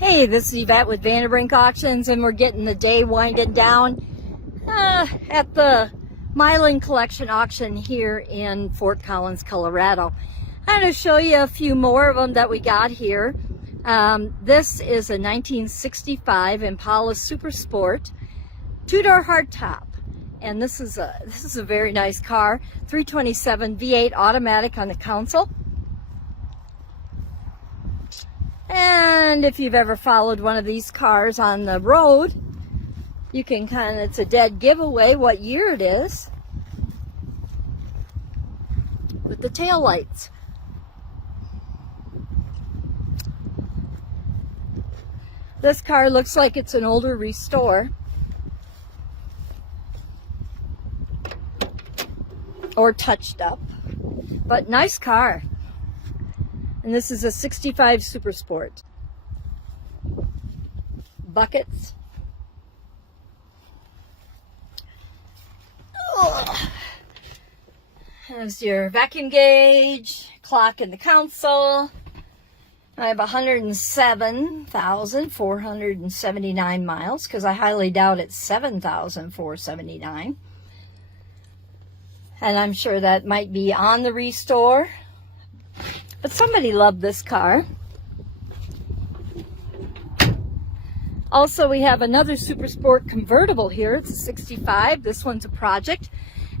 Hey, this is Yvette with Vanderbrink Auctions, and we're getting the day winding down at the Mylan Collection auction here in Fort Collins, Colorado. I'm going to show you a few more of them that we got here. This is a 1965 Impala Super Sport, two-door hardtop, and this is a very nice car. 327 V8 automatic on the console. And if you've ever followed one of these cars on the road, you can it's a dead giveaway what year it is with the tail lights. This car looks like it's an older restore or touched up, but nice car. And this is a 65 Super Sport. Buckets. There's your vacuum gauge, clock in the console. I have 107,479 miles because I highly doubt it's 7,479. And I'm sure that might be on the restore. But somebody loved this car. Also, we have another Super Sport convertible here. It's a 65. This one's a project.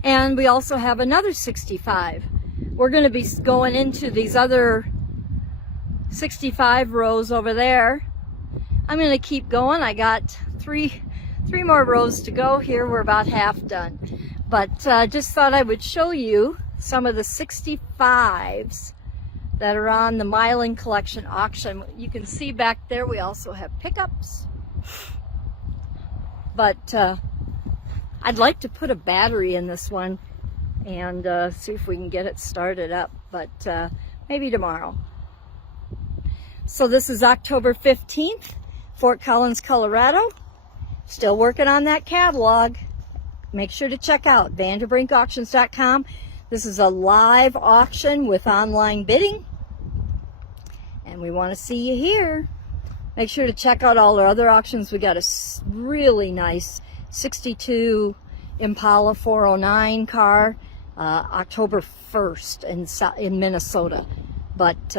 And we also have another 65. We're going to be going into these other 65 rows over there. I'm going to keep going. I got three more rows to go here. We're about half done. But just thought I would show you some of the 65s that are on the Mylan Collection auction. You can see back there we also have pickups. But I'd like to put a battery in this one and see if we can get it started up, but maybe tomorrow. So this is October 15th, Fort Collins, Colorado. Still working on that catalog. Make sure to check out vanderbrinkauctions.com. This is a live auction with online bidding, and we want to see you here. Make sure to check out all our other auctions. We got a really nice 62 Impala 409 car, October 1st in Minnesota. But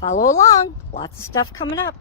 follow along, lots of stuff coming up.